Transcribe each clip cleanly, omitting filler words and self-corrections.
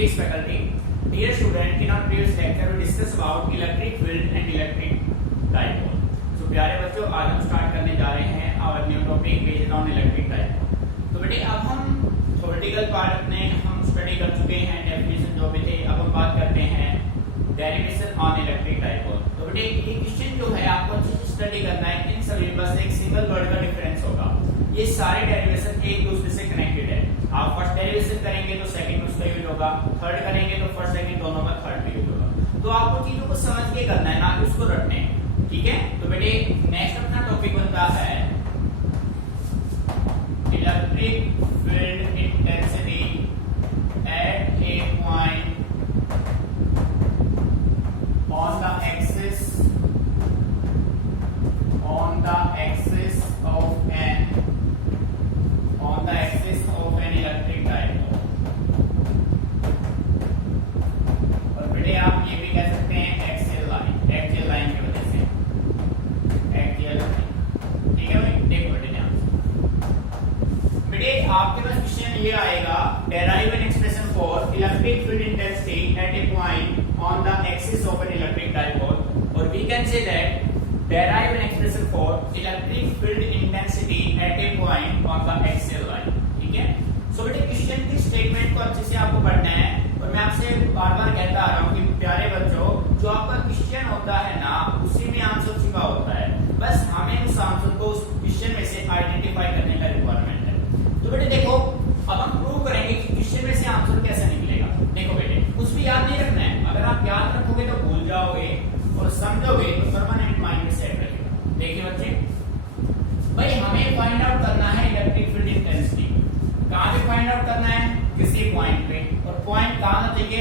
physics faculty. Dear student, in our previous lecture we discussed about electric field and electric dipole. So प्यारे बच्चों, आज हम start करने जा रहे हैं our new topic based on electric dipole. तो बेटे अब हम थ्योरेटिकल पार्ट अपने हम स्टडी कर चुके हैं, डेफिनेशन जो भी थे. अब हम बात करते हैं डेरिवेशन ऑन इलेक्ट्रिक डाइपोल. तो बेटे ये क्वेश्चन जो है आपको अच्छे से स्टडी करना है. इन सभी बस एक सिंगल वर्ड का डिफरेंस होगा. ये सारे डेरिवेशन एक दूसरे से कनेक्टेड है. आप फर्स्ट डेरिवेशन करेंगे तो सेकंड उसका यूज होगा, थर्ड करेंगे तो फर्स्ट सेकंड दोनों का थर्ड भी यूज होगा. तो आपको चीजों को समझ के करना है, ना कि उसको रटने. ठीक है, तो बेटे नेक्स्ट अपना टॉपिक बनता है electric field intensity eight A point on the axis of an electric dipole. और बेटे आप ये भी कह सकते हैं एक्सियल लाइन की वजह से एक्सियल लाइन. ठीक है भाई, देखो बेटे ध्यान से. बेटे आपके पास क्वेश्चन ये आएगा, derive an expression for electric field intensity eight A point on the axis of an electric dipole, or we can say that derive an expression for electric field intensity at a point on the axial line. ठीक है, सो बेटे question की statement को अच्छे से आपको पढ़ना है. और मैं आपसे बार बार कहता आ रहा हूँ कि प्यारे बच्चों, जो आपका क्वेश्चन होता है ना, उसी में आंसर छिपा होता है. बस हमें उस आंसर को उस क्वेश्चन में से आइडेंटिफाई करने का रिक्वायरमेंट है. तो बेटे देखो, अब हम प्रूव करेंगे कि क्वेश्चन में से आंसर कैसे निकलेगा. देखो बेटे, कुछ भी याद नहीं रखना है. अगर आप याद रखोगे तो भूल जाओगे, और समझोगे तो परमानेंट माइंड में सेट रहेगा. देखिए बच्चे, भाई हमें फाइंड आउट करना है इलेक्ट्रिक फील्ड इंटेंसिटी. कहां पे फाइंड आउट करना है? किसी पॉइंट पे. और पॉइंट कहां होना चाहिए?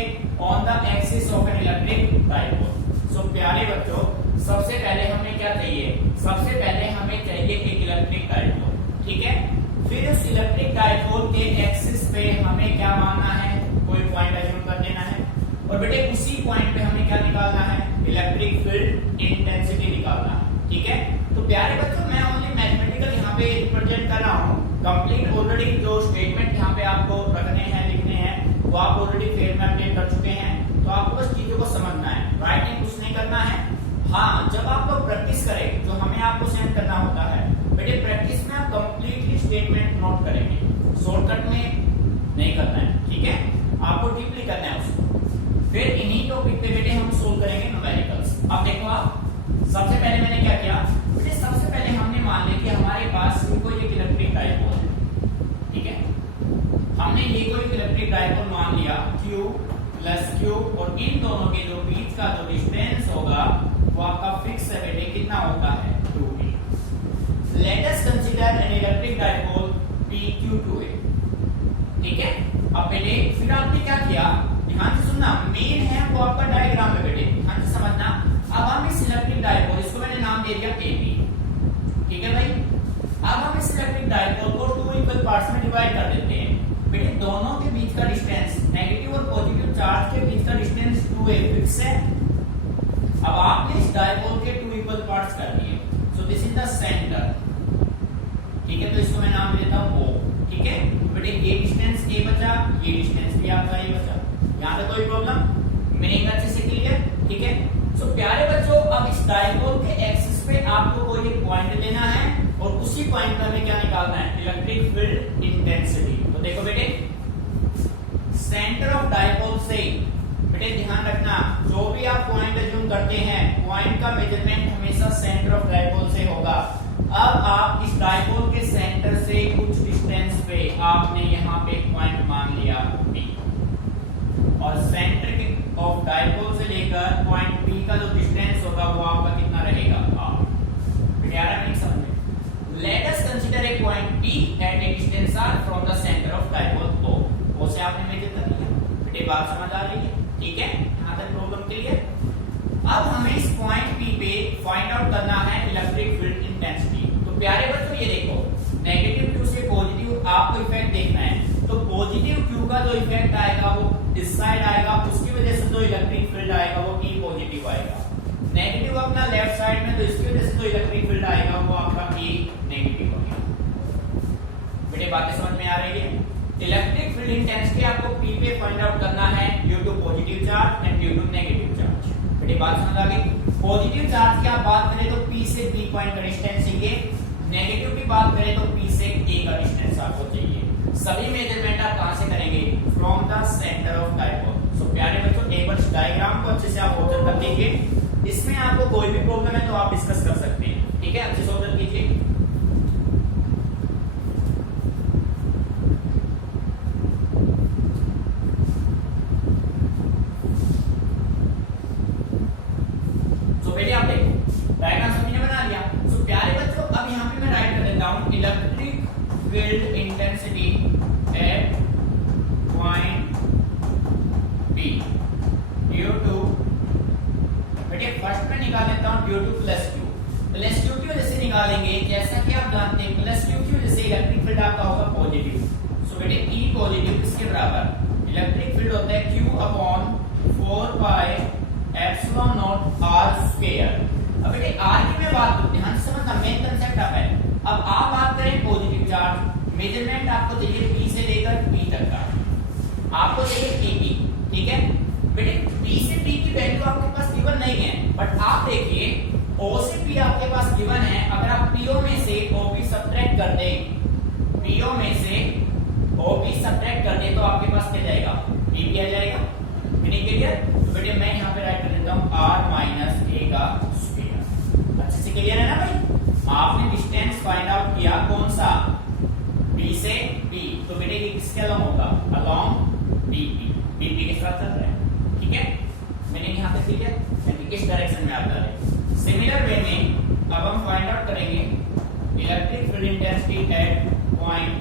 On the axis of an electric dipole. So प्यारे बच्चों, सबसे पहले हमें क्या चाहिए? सबसे पहले हमें चाहिए एक इलेक्ट्रिक डाइपोल. ठीक है, फिर उस इलेक्ट्रिक डाइपोल के एक्सिस पे हमें क्या मानना है? कोई पॉइंट अज्यूम कर लेना है. और बेटे उसी पॉइंट पे हमें क्या निकालना है? इलेक्ट्रिक फील्ड इंटेंसिटी निकालना है. ठीक है, तो प्यारे बच्चों, मैं ओनली मैथमेटिकल यहाँ पे रिप्रेजेंट कर रहा हूँ. कंप्लीट ऑलरेडी जो स्टेटमेंट यहाँ पे आपको रखने हैं, लिखने हैं, वो आप ऑलरेडी फेयर में अपडेट कर चुके हैं. तो आपको बस चीजों को समझना है, राइटिंग कुछ नहीं करना है. हाँ, जब आप लोग प्रैक्टिस करें, जो हमें आपको सेंड करना होता है, बेटे प्रैक्टिस में आप कंप्लीटली स्टेटमेंट नोट करेंगे. शॉर्टकट में नहीं करना है. ठीक है, आपको डीपली करना है उसको. फिर इन्हीं टॉपिक पे बेटे हम सोल्व करेंगे न्यूमेरिकल्स. अब देखो आप, सबसे पहले मैंने क्या किया बेटे? सबसे पहले हमने मान लिया कि हमारे पास कोई एक इलेक्ट्रिक डाइपोल है. ठीक है, हमने ये कोई इलेक्ट्रिक डाइपोल मान लिया Q प्लस Q, और इन दोनों के जो बीच का जो डिस्टेंस होगा वो आपका फिक्स है बेटे. कितना होता है? 2p. Late us consider an electric dipole PQ2a. ठीक है, अब बेटे फिर आपने क्या किया? ध्यान से सुनना, मेन है वो आपका डायग्राम है बेटे, ध्यान से समझना. अब हम इस इलेक्ट्रिक डाइपोल, इसको मैंने नाम दे दिया AB. ठीक है भाई, अब हम इस इलेक्ट्रिक डाइपोल को 2 इक्वल पार्ट्स में डिवाइड कर देते हैं. बेटे दोनों के बीच का डिस्टेंस, नेगेटिव और पॉजिटिव चार्ज के बीच का डिस्टेंस 2a फिक्स है. अब आपने इस डाइपोल के 2 इक्वल पार्ट्स कर दिए. So this is the centre. ठीक है, तो इसको मैं नाम देता हूं O. ठीक है, बेटे ये डिस्टेंस A बचा, ये डिस्टेंस भी आपका A बचा. यहाँ पे कोई प्रॉब्लम? मीनिंग अच्छे से क्लियर. ठीक है, सो प्यारे बच्चों, अब इस डाइपोल के एक्सिस पे आपको कोई एक पॉइंट लेना है, और उसी पॉइंट पर हमें क्या निकालना है? Electric field intensity. तो देखो बेटे, सेंटर ऑफ डाइपोल से, बेटे ध्यान रखना, जो भी आप पॉइंट अज्यूम करते हैं, पॉइंट का मेजरमेंट हमेशा सेंटर ऑफ डाइपोल से होगा. अब आप इस डाइपोल के सेंटर से कुछ डिस्टेंस पे आपने यहाँ पे एक पॉइंट मान लिया P, और सेंटर के ऑफ डाइपोल से लेकर पॉइंट P का जो डिस्टेंस होगा वो आपका कितना रहेगा? R. बेटे आ रहा है समझ में? Let us consider a point P at a distance R from the centre of dipole O. O से आपने मेजर कर लिया. बेटे बात समझ आ रही है? ठीक है, यहाँ तक प्रॉब्लम क्लियर. अब हमें इस पॉइंट P पे फाइंड आउट करना है इलेक्ट्रिक फील्ड इंटेंसिटी. तो प्यारे बच्चों ये देखो, नेगेटिव Q से पॉजिटिव आपको इफेक्ट देखना है. तो पॉजिटिव Q का जो इफेक्ट आएगा वो इस साइड आएगा, उसकी वजह से जो इलेक्ट्रिक फील्ड आएगा वो E पॉजिटिव आएगा. नेगेटिव अपना लेफ्ट साइड में, तो इसकी वजह से जो इलेक्ट्रिक फील्ड आएगा वो आपका E नेगेटिव होगा. बेटे बातें समझ में आ रही है? इलेक्ट्रिक फील्ड इंटेंसिटी आपको P पे फाइंड आउट करना है. Due to negative charge. बेटे बात समझ आ गई। पॉजिटिव चार्ज की आप बात करें तो P से B पॉइंट का डिस्टेंस चाहिए, नेगेटिव की बात करें तो P से A का डिस्टेंस आपको चाहिए। सभी मेजरमेंट आप कहां से करेंगे? From the centre of dipole. So प्यारे बच्चों एक बार डायग्राम को अच्छे से आप ऑब्जर्व कर लीजिए, इसमें आपको कोई भी प्रॉब्लम है तो आप डिस्कस कर सकते हैं, ठीक है? अच्छे से ऑब्जर्व कीजिए। तो पहले आप देखो डायग्राम सभी ने बना लिया। सो प्यारे बच्चों अब यहाँ पे मैं राइट कर देता हूँ electric field intensity at point B due to, बेटे फर्स्ट में निकाल देता हूँ due to plus Q. Plus Q की वजह से निकालेंगे, जैसा कि आप जानते हैं प्लस क्यू की वजह से इलेक्ट्रिक फील्ड आपका होगा पॉजिटिव। सो बेटे ई पॉजिटिव किसके बराबर? इलेक्ट्रिक फील्ड होता है Q upon 4 pi epsilon naught r square. अब बेटे r की मैं बात करते हैं, ध्यान से समझना मेन कांसेप्ट आप है। अब आप बात करें पॉजिटिव चार्ज, मेजरमेंट आपको चाहिए P से लेकर P तक का, आपको चाहिए PP, ठीक है? बेटे P से P की वैल्यू आपके पास गिवन नहीं है, बट आप देखिए O से P आपके पास गिवन है। अगर आप PO में से OP सब्ट्रैक्ट कर दें, PO में से OP सब्ट्रैक्ट कर दें तो आपके पास क्या जाएगा? PP आ जाएगा। Meaning clear? तो बेटे मैं यहाँ पे राइट कर देता हूँ r माइनस a का स्क्वायर। अच्छे से क्लियर है ना भाई? आपने डिस्टेंस फाइंड आउट किया कौन सा? B से P, तो बेटे ये किसके अलोंग होगा? अलोंग BP, BP के साथ चल रहा है, ठीक है? मीनिंग यहाँ पे क्लियर? यानी किस डायरेक्शन में आप जा रहे हैं। सिमिलर वे में अब हम फाइंड आउट करेंगे electric field intensity at point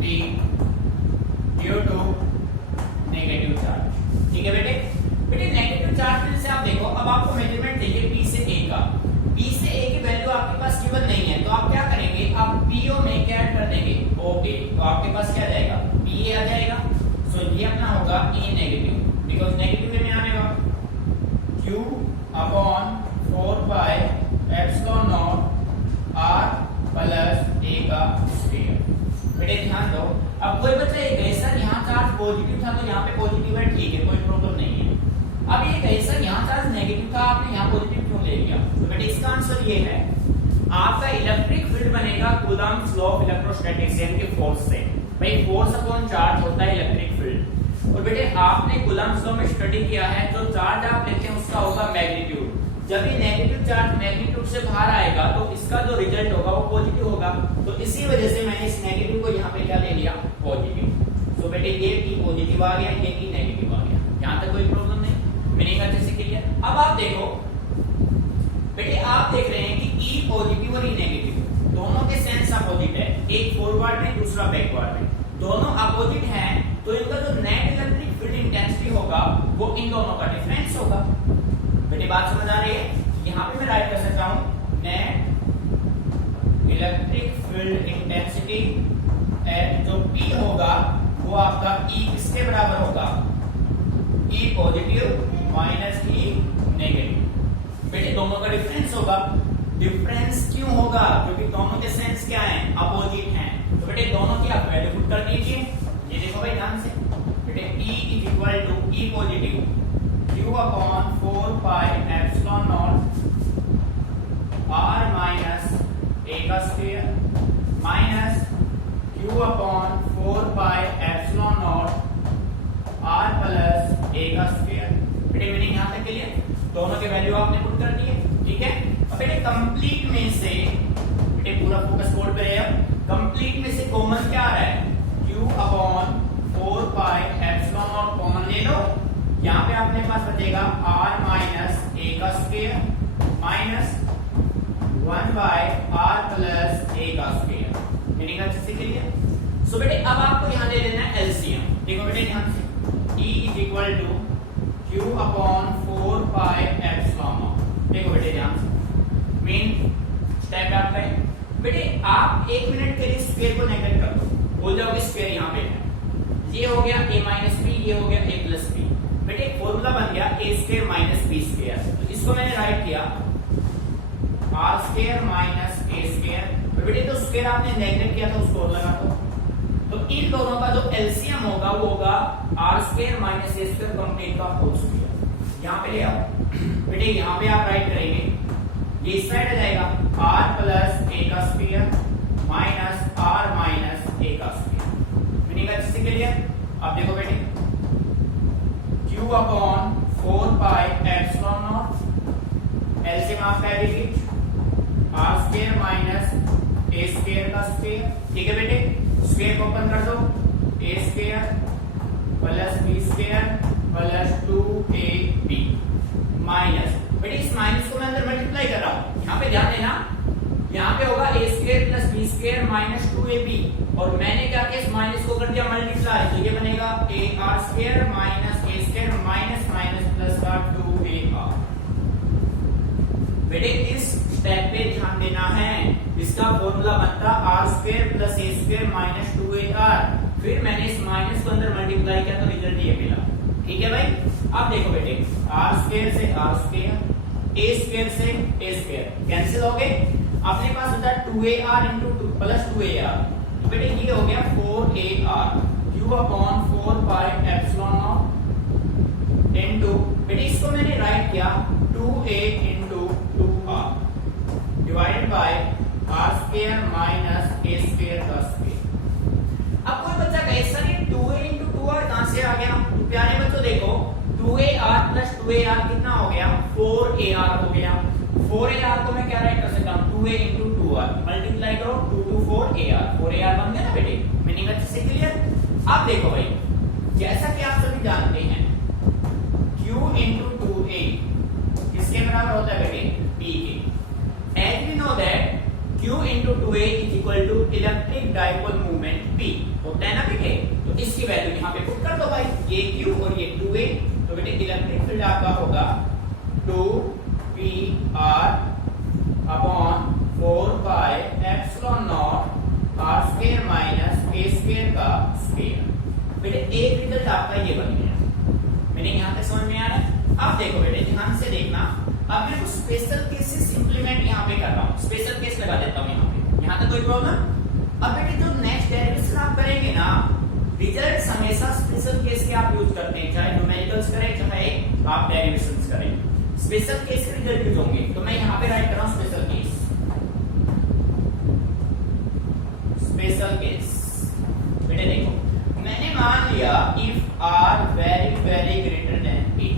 B due to negative charge, ठीक है बेटे? बेटे नेगेटिव चार्ज की वजह से आप देखो अब आपको मेजरमेंट चाहिए P से A का। P से A की वैल्यू आपके पास गिवन नहीं है, तो आप क्या करेंगे? आप PO में क्या ऐड कर देंगे? OA, तो आपके पास क्या जाएगा? PA आ जाएगा। सो ये अपना होगा E नेगेटिव, बिकॉज़ नेगेटिव में आने वाला Q upon 4 pi epsilon naught r plus a का स्क्वायर। बेटे ध्यान दो, अब कोई बच्चा ये कहे सर यहाँ चार्ज पॉजिटिव था तो यहाँ पे पॉजिटिव है, ठीक है कोई प्रॉब्लम नहीं है। अब ये कहे सर यहाँ चार्ज नेगेटिव था आपने यहाँ पॉजिटिव क्यों ले लिया? तो बेटे इसका आंसर ये है, आपका इलेक्ट्रिक फील्ड बनेगा कूलम्ब्स लॉ ऑफ इलेक्ट्रोस्टैटिक्स यानी कि फोर्स से। भाई फोर्स अपॉन चार्ज होता है इलेक्ट्रिक फील्ड। और बेटे आपने कूलम्ब्स लॉ में स्टडी किया है, जो चार्ज आप लेते हैं उसका होगा मैग्नीट्यूड। जब ये नेगेटिव चार्ज मैग्नीट्यूड से बाहर आएगा तो इसका जो रिजल्ट होगा वो पॉजिटिव होगा। तो इसी वजह से मैंने इस नेगेटिव को यहाँ पे क्या ले लिया? पॉजिटिव। तो बेटे ये P पॉजिटिव आ गया, ये P नेगेटिव आ गया। यहाँ तक कोई प्रॉब्लम नहीं, मीनिंग अच्छे से क्लियर? अब आप देखो बेटे, आप देख रहे हैं कि E पॉजिटिव और E नेगेटिव दोनों के सेंस अपोजिट है, एक फॉरवर्ड में दूसरा बैकवर्ड में, दोनों अपोजिट हैं। तो इनका जो नेट इलेक्ट्रिक फील्ड इंटेंसिटी होगा वो इन दोनों का डिफरेंस होगा। बेटे बात समझ आ रही है? यहाँ पे मैं राइट कर सकता हूँ net electric field intensity eight जो P होगा वो आपका E किसके बराबर होगा? E positive minus E negative. बेटे दोनों का डिफरेंस होगा। डिफरेंस क्यों होगा? क्योंकि दोनों के सेंस क्या हैं? अपोजिट हैं। तो बेटे दोनों की आप वैल्यू पुट कर दीजिए। ये देखो भाई ध्यान से, बेटे E is equal to E positive Q upon 4 pi epsilon naught r minus a का square minus Q upon 4 pi epsilon naught r plus a का स्क्वायर। बेटे मीनिंग यहाँ तक क्लियर? दोनों के वैल्यू आपने पुट कर दिए, ठीक है? अब बेटे कंप्लीट में से, बेटे पूरा फोकस बोर्ड पे है, कंप्लीट में से कॉमन क्या आ रहा है? Q upon 4 pi epsilon naught common ले लो। यहाँ पे अपने पास बचेगा r माइनस a का square minus 1 by r plus a का स्क्वायर। मीनिंग अच्छे से क्लियर? सो बेटे अब आपको यहाँ ले लेना है एलसीएम। देखो बेटे ध्यान से, E is equal to Q upon 4 pi epsilon naught. देखो बेटे ध्यान से, मेन स्टेप आपका है। बेटे आप 1 मिनट के लिए स्क्वायर को नेगलेक्ट कर दो, बोल जाओगे स्क्वायर यहाँ पे है। ये हो गया a माइनस b, ये हो गया a प्लस b। बेटे एक फॉर्मूला बन गया a square minus b square. तो इसको मैंने राइट किया r square minus a square. तो बेटे तो स्क्वायर आपने नेगलेक्ट किया था उसको और लगा दो, तो इन दोनों का जो एलसीएम होगा वो होगा आर स्क्वायर माइनस ए स्क्वायर कंप्लीट का होल स्क्वायर। यहाँ पे ले आओ बेटे, यहाँ पे आप राइट करेंगे, ये इस साइड आ जाएगा आर प्लस ए का स्क्वायर माइनस आर माइनस ए का स्क्वायर। मीनिंग अच्छे से क्लियर? अब देखो बेटे, q upon 4 pi epsilon naught, LCM आपका है देखिए आर स्क्वायर माइनस ए स्क्वायर का स्क्वायर। ठीक है बेटे, स्क्वायर को ओपन कर दो, A square plus B square plus 2ab minus, बेटे इस माइनस को मैं अंदर मल्टीप्लाई कर रहा हूं, यहाँ पे ध्यान देना, यहाँ पे होगा A square plus B square minus 2ab और मैंने क्या किया, इस माइनस को कर दिया मल्टीप्लाई, तो ये बनेगा A R square minus A square minus minus plus का 2ar। बेटे इस स्टेप पे ध्यान देना है, इसका फॉर्मूला बनता r square plus a square minus 2ar, फिर मैंने इस माइनस को अंदर मल्टीप्लाई किया तो रिजल्ट ये मिला। ठीक है भाई, अब देखो बेटे, आर स्क्वायर से आर स्क्वायर, ए स्क्वायर से ए स्क्वायर कैंसिल हो गए, अपने पास होता है 2ar इंटू 2 प्लस 2ar, तो बेटे ये हो गया 4ar Q upon 4 pi epsilon naught into, बेटे इसको मैंने राइट किया 2a into 2r divided by r square minus A square का स्क्वायर। अब कोई बच्चा कहे सर ये 2a इंटू 2r कहां से आ गया? तो प्यारे बच्चों देखो 2ar प्लस 2ar कितना हो गया? 4ar हो गया। 4ar को मैं क्या राइट कर सकता हूं? 2a इंटू 2r मल्टीप्लाई करो 2 टू 4ar, 4ar बन गया ना बेटे। मीनिंग अच्छे से क्लियर? अब देखो भाई, जैसा कि आप सभी जानते हैं q इंटू 2a किसके बराबर होता है बेटे? p के। As we know that q into 2a is equal to electric dipole movement p होता है ना बेटे, तो इसकी वैल्यू यहाँ पे पुट कर दो भाई, ये q और ये 2a, तो बेटे इलेक्ट्रिक फील्ड आपका होगा 2pr upon 4 pi epsilon naught r square minus ए स्क्वायर का स्क्वायर। बेटे एक रिजल्ट आपका ये बन गया। मीनिंग यहाँ पे समझ में आ रहा है? अब देखो बेटे ध्यान से देखना, अब मैं कुछ स्पेशल केसेस इंप्लीमेंट यहाँ पे कर रहा हूँ, स्पेशल केस लगा देता हूँ यहाँ पे। यहाँ तक कोई प्रॉब्लम? अब बेटे जो नेक्स्ट डेरिवेशन आप करेंगे ना, रिजल्ट हमेशा स्पेशल केस के आप यूज करते हैं, चाहे न्यूमेरिकल्स करें चाहे आप डेरिवेशंस करें, स्पेशल केस के रिजल्ट यूज होंगे। तो मैं यहाँ पे राइट कर रहा हूँ स्पेशल केस, स्पेशल केस। बेटे देखो मैंने मान लिया if are very very greater than A,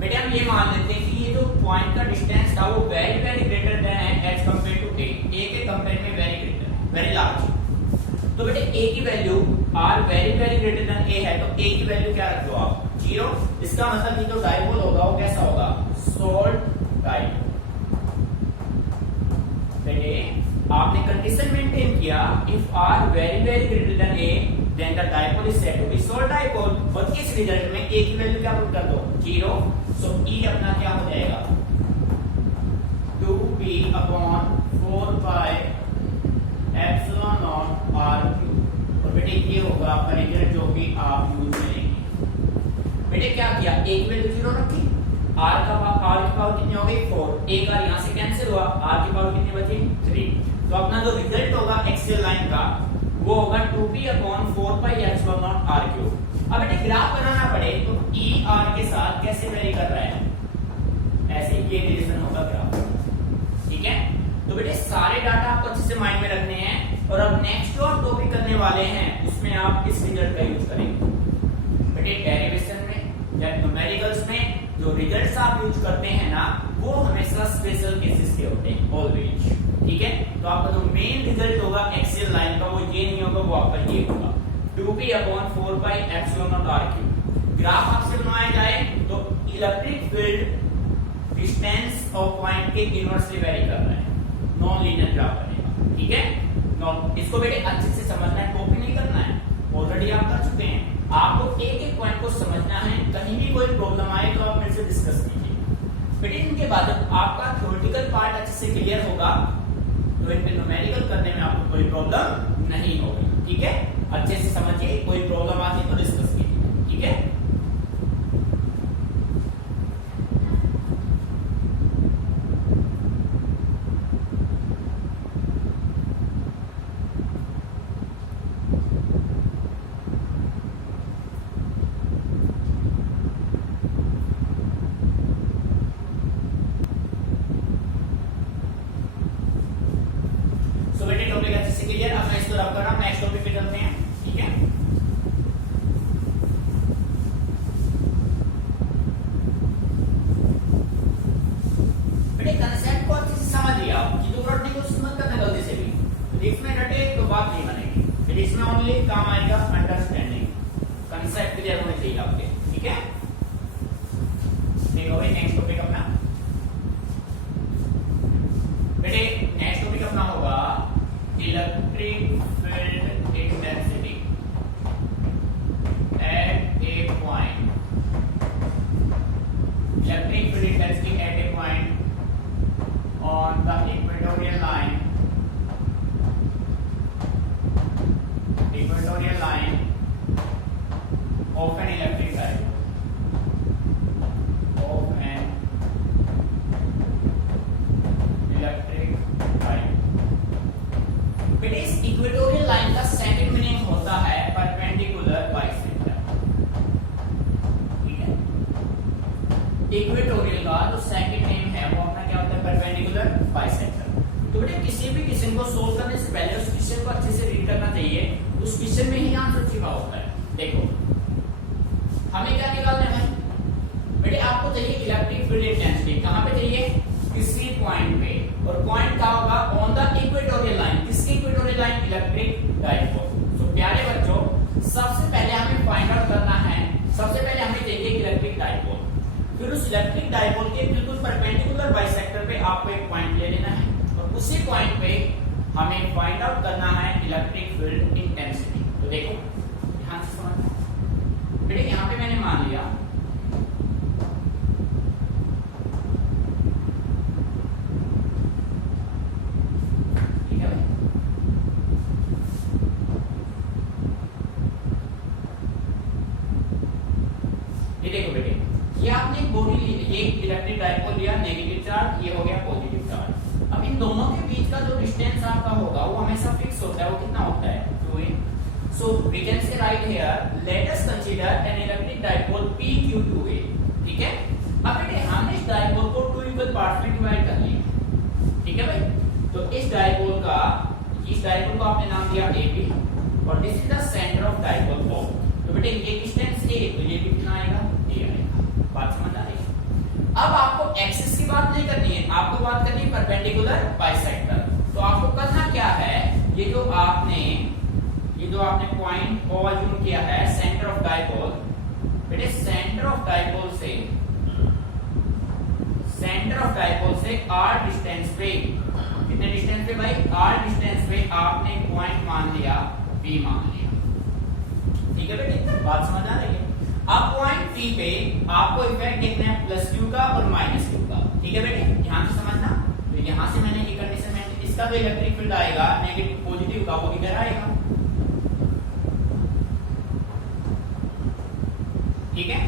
बेटे हम ये मान लेते हैं कि ये जो पॉइंट का डिस्टेंस था वो वेरी वेरी ग्रेटर देन है as compare to A, A के कंपेयर में वेरी ग्रेटर है, वेरी लार्ज। तो बेटे ए की value R very very greater than A है, तो ए की वैल्यू क्या रख दो आप? 0। इसका मतलब कि जो डाइपोल होगा वो कैसा होगा? Short dipole. बेटे आपने कंडीशन मेंटेन किया if are very very greater than a then the dipole is said to be short dipole, और इस रिजल्ट में ए की वैल्यू क्या पुट कर दो? 0। सो ई अपना क्या हो जाएगा? 2p upon 4 pi epsilon naught r cube, और बेटे ये होगा आपका रिजल्ट जो कि आप यूज करेंगे। बेटे क्या किया? ए की वैल्यू 0 रखी, r की पावर कितनी हो गई? 4, a का यहां से कैंसिल हुआ, r की पावर कितनी बची? 3। तो अपना जो रिजल्ट होगा एक्सियल लाइन का वो होगा 2p upon 4 pi epsilon naught r cube. अब बेटे ग्राफ बनाना पड़े तो e r के साथ कैसे वेरी कर रहा है? ऐसे ये रिलेशन होगा ग्राफ। ठीक है, तो बेटे सारे डाटा आपको अच्छे से माइंड में रखने हैं, और अब नेक्स्ट जो आप टॉपिक करने वाले हैं उसमें आप इस रिजल्ट का यूज करेंगे। बेटे डेरिवेशन में या न्यूमेरिकल्स में जो रिजल्ट्स आप यूज करते हैं ना, वो हमेशा स्पेशल केसेस के होते हैं ऑलवेज। ठीक है, तो आपका जो मेन रिजल्ट होगा एक्सियल लाइन का वो ये नहीं होगा, वो आपका ये होगा 2p upon 4 pi epsilon naught r cube. Graph आपसे बनवाया जाए तो electric field distance of point के इनवर्सली वेरी कर रहा है, नॉन लीनियर ग्राफ बनेगा। ठीक है, इसको बेटे अच्छे से समझना है, कॉपी नहीं करना है, ऑलरेडी आप कर चुके हैं। आपको एक एक पॉइंट को समझना है, कहीं भी कोई प्रॉब्लम आए तो आप मेरे से डिस्कस कीजिए। बेटे इनके बाद जब आपका थ्योरेटिकल पार्ट अच्छे से क्लियर होगा तो इन पे न्यूमेरिकल करने में आपको कोई प्रॉब्लम नहीं होगी। ठीक है, अच्छे से समझिए, कोई प्रॉब्लम आती तो डिस्कस कीजिए। ठीक है, नेक्स्ट टॉपिक पे चलते हैं, ठीक है। बेटे कंसेप्ट को अच्छे से समझ लिया, चीजों को रटने की कोशिश मत करना गलती से भी। इसमें रटे तो बात नहीं बनेगी, फिर इसमें ओनली काम आएगा अंडरस्टैंडिंग, कंसेप्ट क्लियर होने चाहिए आपके, ठीक है। देखो भाई नेक्स्ट टॉपिक अपना, बेटे नेक्स्ट टॉपिक अपना होगा electric field intensity eight A point, electric field intensity eight A point on the equatorial line, equatorial line of an electric dipole, of an electric dipole। बेटे इस इक्वेटोरियल लाइन का second meaning होता है perpendicular bisector, ठीक है। Equatorial का जो second name है वो अपना क्या होता है, परपेंडिकुलर बाइसेक्टर। तो बेटे किसी भी क्वेश्चन को सोल्व करने से पहले उस क्वेश्चन को अच्छे से रीड करना चाहिए, उस क्वेश्चन में ही आंसर छिपा होता है। देखो हमें क्या निकालना है बेटे, आपको चाहिए इलेक्ट्रिक फील्ड इंटेंसिटी, कहां पे चाहिए, किसी पॉइंट पे, और पॉइंट क्या होगा, ऑन द इक्वेटोरियल लाइन। किसकी इक्वेटोरियल लाइन, इलेक्ट्रिक डाइपोल। तो प्यारे बच्चों सबसे पहले हमें फाइंड आउट करना है, सबसे पहले हमें चाहिए इलेक्ट्रिक डाइपोल, फिर उस इलेक्ट्रिक डाइपोल के बिल्कुल परपेंडिकुलर बाइसेक्टर पे आपको एक पॉइंट ले लेना है, और उसी पॉइंट पे हमें फाइंड आउट करना है इलेक्ट्रिक फील्ड इंटेंसिटी। तो देखो ध्यान से समझना बेटे, यहां पे मैंने मान लिया ठीक है, ये देखो बेटे, ये आपने एक बॉडी ली, ये इलेक्ट्रिक डाइपोल लिया, नेगेटिव चार्ज, ये हो गया पॉजिटिव चार्ज। अब इन दोनों के बीच का जो डिस्टेंस आपका होगा वो हमेशा फिक्स होता है, वो कितना होता है, 2a। So we can say write here let us consider an electric dipole PQ2a, ठीक है। अब बेटे हमने इस डाइपोल को 2 इक्वल पार्ट्स में डिवाइड कर लिया, ठीक है भाई। तो इस डाइपोल को आपने नाम दिया AB, और this is the centre of dipole O। तो बेटे ये डिस्टेंस A, तो ये भी कितना आएगा, A आएगा। बात समझ आ रही है। अब आपको एक्सिस की बात नहीं करनी है, आपको बात करनी है परपेंडिकुलर बाइसेक्टर। तो आपको करना क्या है, ये जो आपने पॉइंट O अज्यूम किया है सेंटर ऑफ डाइपोल, बेटे सेंटर ऑफ डाइपोल से r डिस्टेंस पे, कितने डिस्टेंस पे भाई, r डिस्टेंस पे आपने पॉइंट मान लिया, B मान लिया, ठीक है बेटे। बात समझ आ रही है। अब पॉइंट P पे आपको इफेक्ट देखना है प्लस Q का और माइनस Q का, ठीक है बेटे, ध्यान से समझना। तो यहां से मैंने ये कंडीशन में इसका जो इलेक्ट्रिक फील्ड आएगा नेगेटिव पॉजिटिव का, वो इधर आएगा, ठीक है।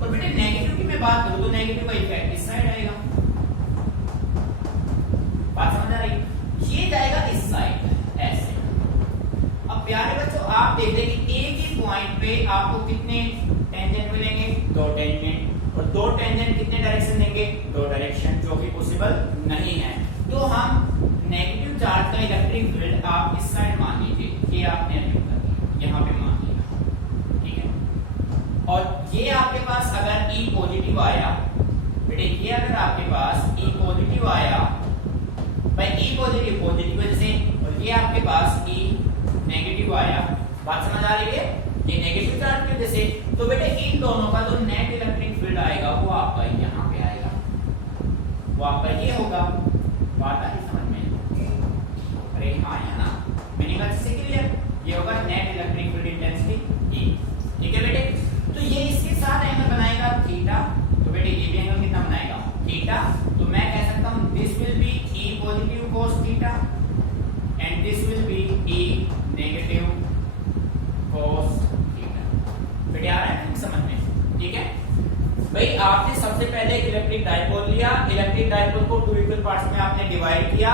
और बेटे नेगेटिव की मैं बात करूं तो नेगेटिव का इफेक्ट इस साइड आएगा, बात समझ आ रही है। ये जाएगा इस साइड ऐसे। अब प्यारे बच्चों आप देख रहे कि एक ही पॉइंट पे आपको कितने टेंजेंट मिलेंगे, 2 टेंजेंट, और 2 टेंजेंट कितने डायरेक्शन देंगे, 2 डायरेक्शन, जो कि पॉसिबल नहीं है। तो हम नेगेटिव चार्ज का इलेक्ट्रिक फील्ड आप इस साइड मान लीजिए, ये आपने यहां पे मान लिया, ठीक है। और ये आपके पास अगर E पॉजिटिव आया बेटे, ये अगर आपके पास E पॉजिटिव आया भाई, E पॉजिटिव वजह से, और ये आपके पास E नेगेटिव आया, बात समझ आ रही है, ये नेगेटिव चार्ज की वजह से, तो बेटे इन दोनों का जो नेट इलेक्ट्रिक फील्ड आएगा वो आपका यहाँ पे आएगा, वो आपका ये होगा। बात आई समझ में, अरे हाँ या ना, मीनिंग अच्छे से क्लियर, ये होगा net electric field intensity E, ठीक है बेटे। तो ये इसके साथ एंगल बनाएगा थीटा, तो बेटे ये भी एंगल कितना बनाएगा, थीटा। तो मैं कह सकता हूं this will be E positive cos theta and this will be E negative cos theta. बेटे आ रहा है समझ में, ठीक है भाई। आपने सबसे पहले इलेक्ट्रिक डाइपोल लिया, इलेक्ट्रिक डाइपोल को 2 इक्वल पार्ट्स में आपने डिवाइड किया,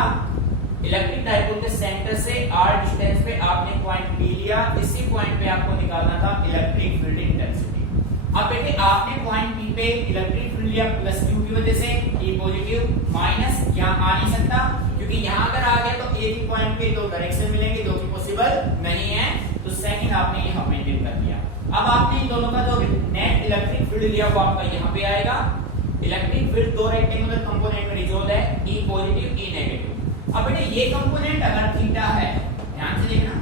इलेक्ट्रिक डाइपोल के सेंटर से r डिस्टेंस पे आपने पॉइंट P लिया, इसी पॉइंट पे आपको निकालना था इलेक्ट्रिक फील्ड इंटेंसिटी। अब बेटे आपने पॉइंट P पे इलेक्ट्रिक फील्ड लिया प्लस Q की वजह से, E पॉजिटिव, माइनस यहां आ नहीं सकता क्योंकि यहां अगर आ गया तो एक ही पॉइंट पे 2 डायरेक्शन मिलेंगे जो कि पॉसिबल नहीं है। अब आपने इन दोनों का जो नेट इलेक्ट्रिक फील्ड लिया वो आपका यहाँ पे आएगा। इलेक्ट्रिक फील्ड दो रेक्टेंगुलर कंपोनेंट में रिजोल्व है, E पॉजिटिव E नेगेटिव। अब बेटे ये कंपोनेंट अगर थीटा है, ध्यान से देखना,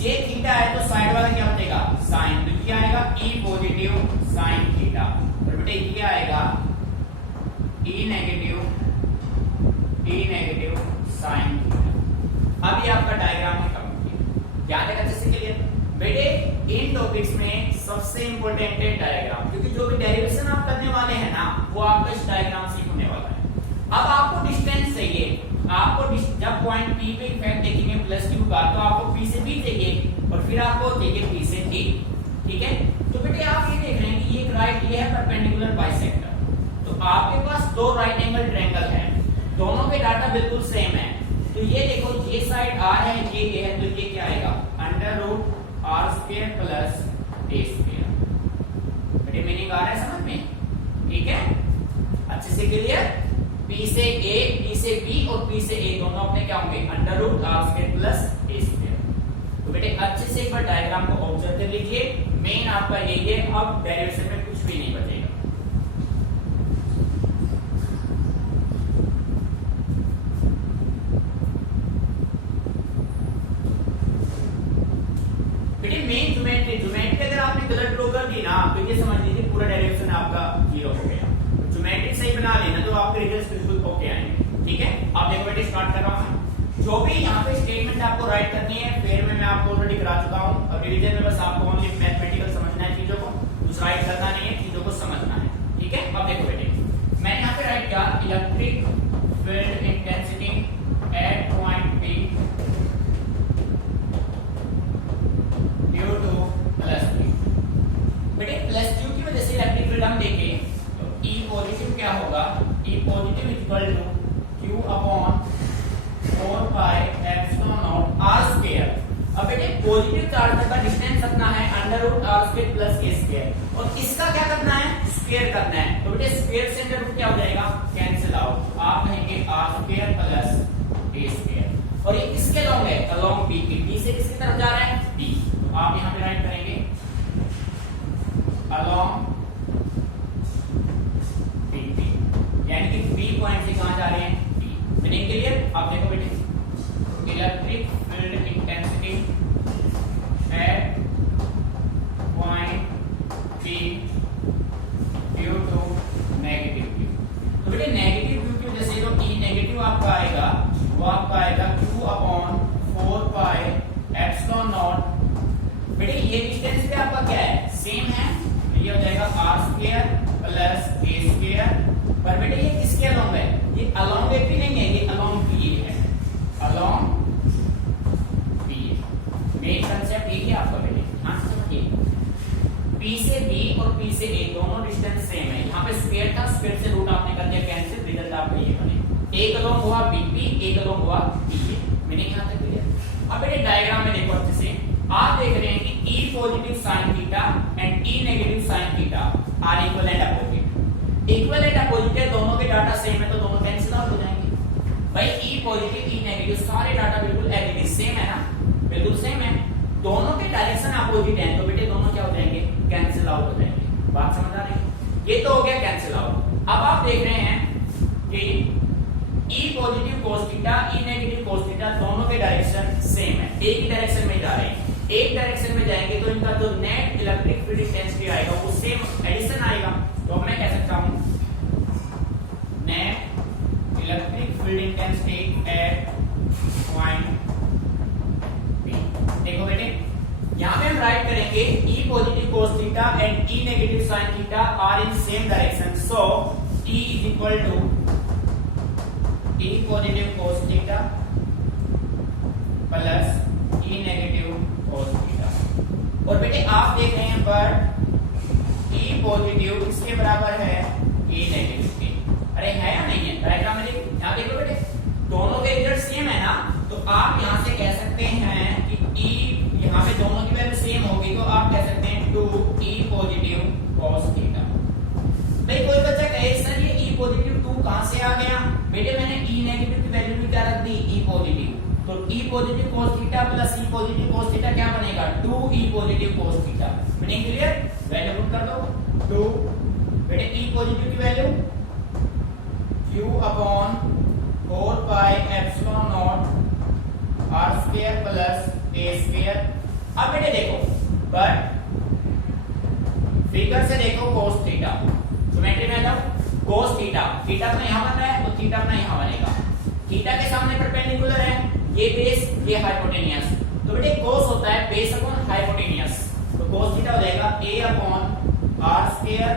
ये थीटा है तो साइड वाला क्या बनेगा साइन, तो क्या आएगा E पॉजिटिव साइन थीटा, और बेटे ये आएगा E नेगेटिव साइन थीटा। अब ये आपका डायग्राम है कंप्लीट। ध्यान देगा अच्छे से क्लियर बेटे। इन टॉपिक्स में सबसे इंपॉर्टेंट है डायग्राम, क्योंकि जो भी डेरिवेशन आप करने वाले हैं ना वो आपका इस डायग्राम से होने वाला है। अब आपको डिस्टेंस चाहिए, आपको जब पॉइंट P पे इफेक्ट देखेंगे प्लस Q का, तो आपको P से B चाहिए और फिर आपको चाहिए P से T, ठीक है। तो बेटे आप ये देख रहे हैं कि ये एक राइट, ये है परपेंडिकुलर बाइसेक्टर। तो आपके पास दो राइट एंगल ट्रायंगल है, दोनों के डाटा बिल्कुल सेम है। तो ये देखो ये साइड R है, ये है, तो ये क्या आएगा under root R square plus A square. बेटे मीनिंग आ रहा है समझ में, ठीक है, अच्छे से क्लियर। P से A, P से B और P से A दोनों अपने क्या होंगे under root R square plus A square. तो बेटे अच्छे से एक बार डायग्राम को ऑब्जर्व कर लीजिए, मेन आपका यही है। अब डेरिवेशन में कुछ भी नहीं बचेगा। मेन ज्योमेट्री अगर आपने गलत ड्रॉ कर दी ना तो ये समझ लीजिए पूरा डायरेक्शन आपका जीरो हो गया। ज्योमेट्री सही बना लेना तो आपके रिजल्ट्स बिल्कुल ओके आएंगे, ठीक है। आप देखो बेटे स्टार्ट कर रहा हूं। जो भी यहाँ पे स्टेटमेंट आपको राइट करनी है फेयर में मैं आपको ऑलरेडी करा चुका हूँ। अब रिवीजन में बस आपको ओनली मैथमेटिकल समझना है चीजों को, कुछ राइट करना नहीं है, चीजों को समझना है, ठीक है। अब देखो बेटे मैंने यहाँ पे राइट किया electric field intensity at point P plus Q। बेटे प्लस Q की वजह से इलेक्ट्रिक फील्ड हम देखें तो E पॉजिटिव क्या होगा, E positive equal to Q upon 4 pi epsilon naught R square. अब बेटे पॉजिटिव चार्ज तक का डिस्टेंस अपना है under root R square plus A square, और इसका क्या करना है स्क्वायर करना है। तो बेटे स्क्वायर से अंडर रूट क्या हो जाएगा कैंसिल आउट, आप कहेंगे R square plus A square. और ये किसके अलोंग है अलोंग B के, B से किसकी तरफ जा रहा है B, आप यहां पे राइट करेंगे अलोंग BP, यानी कि B पॉइंट से कहां जा रहे हैं B। Meaning clear. आप देखो बेटे electric field intensity at point P due to negative Q। तो बेटे नेगेटिव Q की वजह से जो E नेगेटिव आपका आएगा वो आपका आएगा Q upon 4 pi epsilon not. बेटे ये डिस्टेंस पे आपका क्या है सेम है, ये हो जाएगा R square plus A square. पर बेटे ये किसके अलोंग है, ये अलोंग भी नहीं है, ये अलोंग B है, अलोंग B। मेन कांसेप्ट यही है आपका बेटे, ध्यान से समझिए। P से B और P से A दोनों डिस्टेंस सेम है। यहाँ पे स्क्वायर था, स्क्वायर से रूट आपने कर दिया कैंसिल, रिजल्ट आपका ये बने। एक अलोंग हुआ BP, एक अलोंग हुआ BA। मीनिंग यहाँ तक क्लियर। अब बेटे डायग्राम में देखो अच्छे से, आप देख रहे हैं कि E positive sine theta and E negative sine theta are equal and opposite. Equal and opposite है, दोनों के डाटा सेम है तो दोनों कैंसिल आउट हो जाएंगे। भाई E पॉजिटिव E नेगेटिव सारे डाटा बिल्कुल एग्री सेम है ना, बिल्कुल सेम है, दोनों के डायरेक्शन अपोजिट है, तो बेटे दोनों क्या हो जाएंगे कैंसिल आउट हो जाएंगे। बात समझ आ रही है, ये तो हो गया कैंसिल आउट। अब आप देख रहे हैं कि E positive cos theta E negative cos theta दोनों के डायरेक्शन सेम है, एक ही डायरेक्शन में जा रहे हैं। एक डायरेक्शन में जाएंगे तो इनका जो नेट इलेक्ट्रिक फील्ड इंटेंसिटी आएगा वो सेम एडिशन आएगा। तो मैं कह सकता हूं net electric field intensity at point P। देखो बेटे यहां पे हम राइट करेंगे E positive cos theta and E negative sin theta are in same direction, so E is equal to E positive cos theta plus E negative cos theta. और बेटे आप देख रहे हैं पर E पॉजिटिव इसके बराबर है E नेगेटिव के। अरे है या नहीं है डायग्राम में देखो, यहाँ देखो बेटे दोनों के रिजल्ट सेम है ना, तो आप यहाँ से कह सकते हैं कि E यहाँ पे दोनों की वैल्यू सेम होगी, तो आप कह सकते हैं 2E पॉजिटिव cos थीटा। भाई कोई बच्चा कहे सर ये E पॉजिटिव 2 कहां से आ गया, बेटे मैंने E नेगेटिव की वैल्यू भी क्या रख दी E पॉजिटिव, तो ई पॉजिटिव cos थीटा प्लस ई पॉजिटिव cos थीटा क्या बनेगा 2e positive cos theta. Meaning clear? Value put कर दो 2 बेटे ई पॉजिटिव की value q upon 4 pi epsilon naught r square plus a square. अब बेटे देखो बट फिगर से देखो cos थीटा ज्योमेट्री में था cos थीटा, थीटा अपना यहां बन रहा है तो थीटा अपना यहां बनेगा, थीटा के सामने परपेंडिकुलर है ये बेस ये हाइपोटेनियस, तो बेटे cos होता है बेस अपॉन हाइपोटेनियस, तो cos थीटा हो जाएगा a upon r square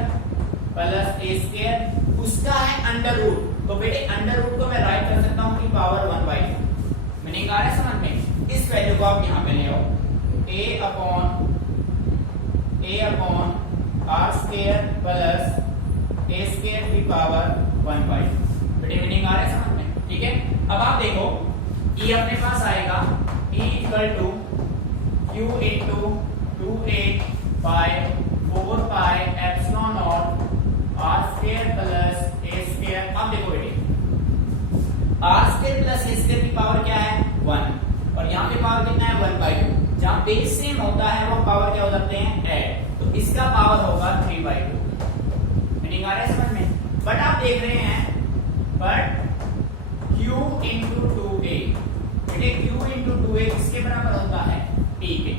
plus a square, उसका है अंडर रूट, तो बेटे अंडर रूट को मैं राइट कर सकता हूं कि पावर 1/2। मीनिंग आ रहा है समझ में? इस वैल्यू को आप यहां पे ले आओ a upon r square plus a स्क्वायर की पावर 1/2। बेटे मीनिंग आ रहा है समझ में? ठीक है, अब आप देखो e अपने पास आएगा e equal to q into 2a by 4 pi epsilon naught r square plus a square. अब देखो बेटे r स्क्वायर प्लस a स्क्वायर की पावर क्या है 1 और यहाँ पे पावर कितना है 1/2, जहां बेस सेम होता है वो पावर क्या हो जाते हैं ऐड, तो इसका पावर होगा 3/2। मीनिंग आ रहा है समझ में? बट आप देख रहे हैं बट q इंटू 2a, बेटे q इंटू 2a किसके बराबर होता है p के,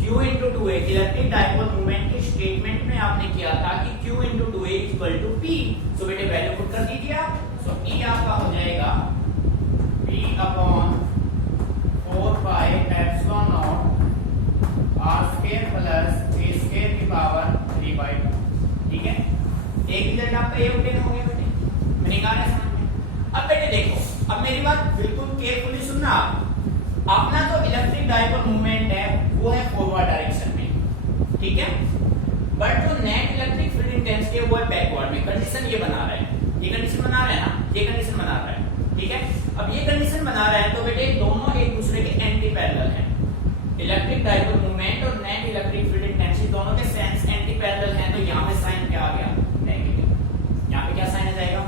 q into 2a electric dipole movement के स्टेटमेंट में आपने किया था कि q into 2a equal to p, so बेटे वैल्यू पुट कर दीजिए आप, सो e आपका हो जाएगा p upon 4 pi epsilon naught r square plus a स्क्वायर की पावर 3/2। ठीक है, एक रिजल्ट आपका ये ऑब्टेन हो गया बेटे। मीनिंग आ रहा है समझ में? अब बेटे देखो अब मेरी बात बिल्कुल केयरफुली सुनना, अपना जो इलेक्ट्रिक डाइपोल मूवमेंट है वो है फॉरवर्ड डायरेक्शन में, ठीक है, बट जो नेट इलेक्ट्रिक फील्ड इंटेंसिटी है वो है बैकवर्ड में। कंडीशन ये बना रहा है, ये कंडीशन बना रहा है ना, ये कंडीशन बना रहा है, ठीक है। अब ये कंडीशन बना रहा है तो बेटे दोनों एक दूसरे के एंटी पैरेलल हैं, इलेक्ट्रिक डाइपोल मूवमेंट और नेट इलेक्ट्रिक फील्ड इंटेंसिटी दोनों के सेंस एंटी पैरेलल हैं, तो यहाँ पे साइन क्या आ गया नेगेटिव, यहाँ पे क्या साइन आ जाएगा,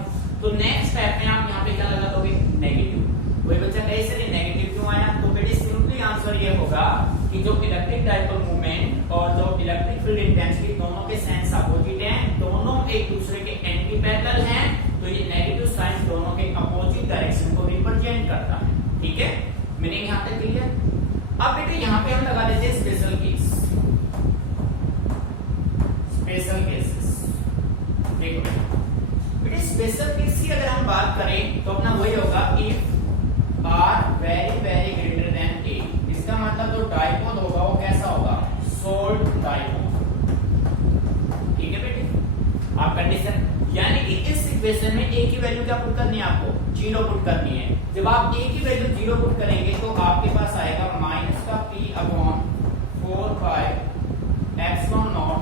तो नेक्स्ट स्टेप में आप यहाँ पे क्या लगा दोगे नेगेटिव। कोई बच्चा कहे सर ये नेगेटिव क्यों आया, तो बेटे सिंपली आंसर ये होगा कि जो इलेक्ट्रिक डाइपोल मूवमेंट और जो इलेक्ट्रिक फील्ड इंटेंसिटी दोनों के साइंस अपोजिट हैं, दोनों एक दूसरे के एंटी पैरेलल हैं, तो ये नेगेटिव साइन दोनों के अपोजिट डायरेक्शन को रिप्रेजेंट करता है। ठीक है, मीनिंग यहाँ तक क्लियर? अब बेटे यहाँ पे हम लगा देते हैं स्पेशल केस, स्पेशल केसेस। देखो बेटे स्पेशल केस की अगर हम बात करें तो अपना वही होगा if are very very greater than A, इसका मतलब जो डाइपोल होगा वो कैसा होगा सोल्ड डाइपोल। ठीक है बेटे, आप कंडीशन यानी कि इस इक्वेशन में ए की वैल्यू क्या पुट करनी है आपको 0 पुट करनी है। जब आप ए की वैल्यू 0 पुट करेंगे तो आपके पास आएगा माइनस का p upon 4 pi epsilon not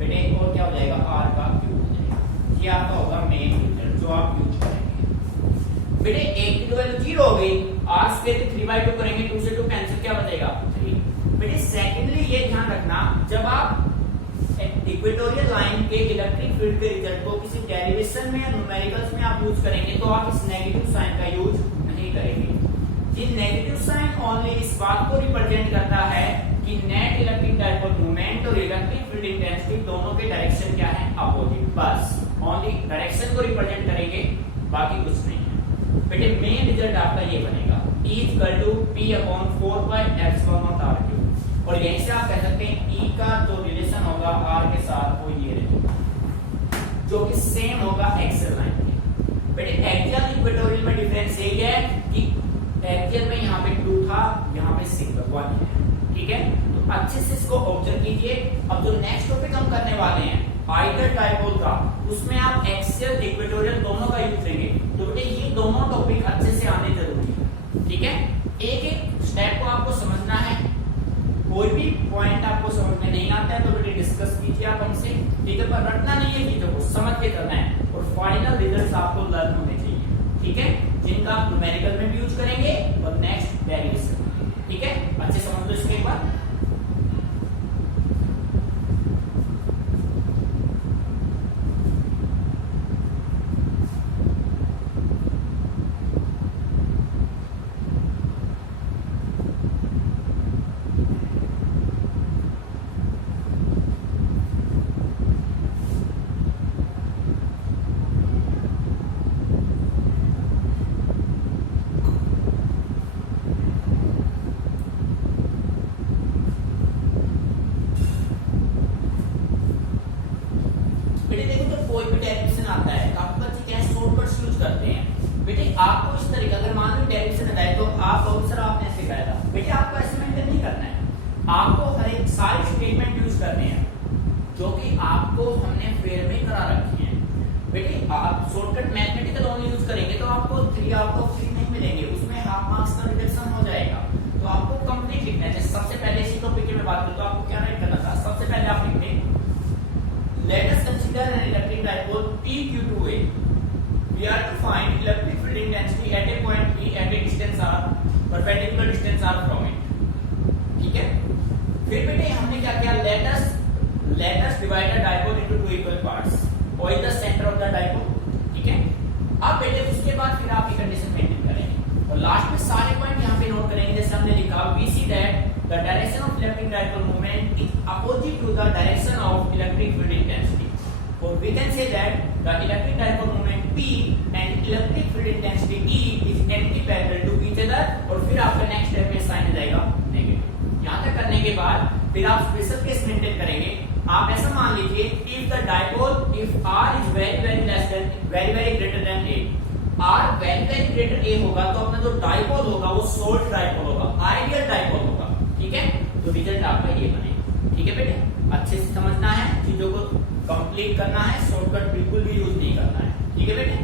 बेटे और क्या हो जाएगा r का क्यूब हो जाएगा। ये आपका होगा मेन रिजल्ट जो आप यूज करेंगे। बेटे a की वैल्यू 0 हो गई, r स्क्वायर की 3/2 करेंगे, 2 से 2 कैंसिल, क्या बचेगा 3। बेटे सेकेंडली ये ध्यान रखना जब आप इक्वेटोरियल लाइन के इलेक्ट्रिक फील्ड के रिजल्ट को किसी डेरिवेशन में या न्यूमेरिकल्स में आप यूज करेंगे तो आप इस नेगेटिव साइन का यूज नहीं करेंगे। ये नेगेटिव साइन ओनली इस बात को रिप्रेजेंट करता है कि नेट इलेक्ट्रिक डाइपोल मूवमेंट और इलेक्ट्रिक फील्ड इंटेंसिटी दोनों के डायरेक्शन क्या है अपोजिट, बस ओनली डायरेक्शन को रिप्रेजेंट करेंगे, बाकी कुछ नहीं है। बेटे मेन रिजल्ट आपका ये बनेगा E equal to P upon 4 pi epsilon naught r cube, और यहीं से आप कह सकते हैं E का जो रिलेशन होगा R के साथ वो ये रहेगा जो कि सेम होगा एक्सियल लाइन के। बेटे एक्सियल इक्वेटोरियल में डिफरेंस यही है कि एक्सियल में यहाँ पे 2 था, यहाँ पे 1 है। ठीक है, तो अच्छे से इसको ऑब्जर्व कीजिए। अब जो नेक्स्ट टॉपिक हम करने वाले हैं आइडल डाइपोल का, उसमें आप एक्सियल इक्वेटोरियल दोनों का यूज करेंगे, तो बेटे ये दोनों टॉपिक अच्छे से आने जरूरी है। ठीक है, एक एक स्टेप को आपको समझना है, कोई भी पॉइंट आपको समझ में नहीं आता है तो बेटे डिस्कस कीजिए आप हमसे। ठीक है, पर रटना नहीं है चीजों को, समझ के करना है और फाइनल रिजल्ट्स आपको लर्न होने चाहिए। ठीक है, जिनका आप न्यूमेरिकल में भी यूज करेंगे और नेक्स्ट डेरिवेशन। ठीक है, अच्छे समझ लो इसके बाद। इस तरीके, अगर मान लो डायरेक्शन है तो आप बहुत सारा आपने ऐसे कराया था बेटे, आपको ऐसे मेंटेन नहीं करना है, आपको हर एक सारे स्टेटमेंट यूज करने हैं जो कि आपको हमने फेयर में करा रखी है बेटे। आप शॉर्टकट मैथमेटिकल ओनली यूज करेंगे तो आपको 3 आउट ऑफ 3 नहीं मिलेंगे, उसमें हाफ मार्क्स का रिडक्शन हो जाएगा। तो आपको कंप्लीट लिखना है। सबसे पहले इसी टॉपिक की मैं बात करूं तो आपको क्या राइट करना था, सबसे पहले आप लिखते late us consider an electric dipole PQ2A, we are to find electric field intensity at a point P at a distance r, perpendicular distance r from it। ठीक है, फिर बेटे हमने क्या किया, let us divide a dipole into two equal parts, O is the center of the dipole। ठीक है, अब बेटे उसके बाद फिर आप ये कंडीशन मेंटेन करेंगे और लास्ट में सारे पॉइंट यहाँ पे नोट करेंगे। जैसे हमने लिखा we see that the direction of electric dipole movement is opposite to the direction of electric field intensity, or we can say that the electric dipole movement P and electric field intensity E is anti-parallel to each other। और फिर आपका next step में sign हो जाएगा negative. यहाँ तक करने के बाद फिर आप स्पेशल केस मेंटेन करेंगे। आप ऐसा मान लीजिए if the dipole, if r is very greater than a, r very greater a होगा तो अपना जो डाइपोल होगा वो शॉर्ट डाइपोल होगा, आइडियल डाइपोल होगा। ठीक है, तो रिजल्ट आपका ये बनेगा। ठीक है बेटे, अच्छे से समझना है, चीजों को कंप्लीट करना है, शॉर्टकट बिल्कुल भी यूज नहीं करना है। ठीक है बेटे।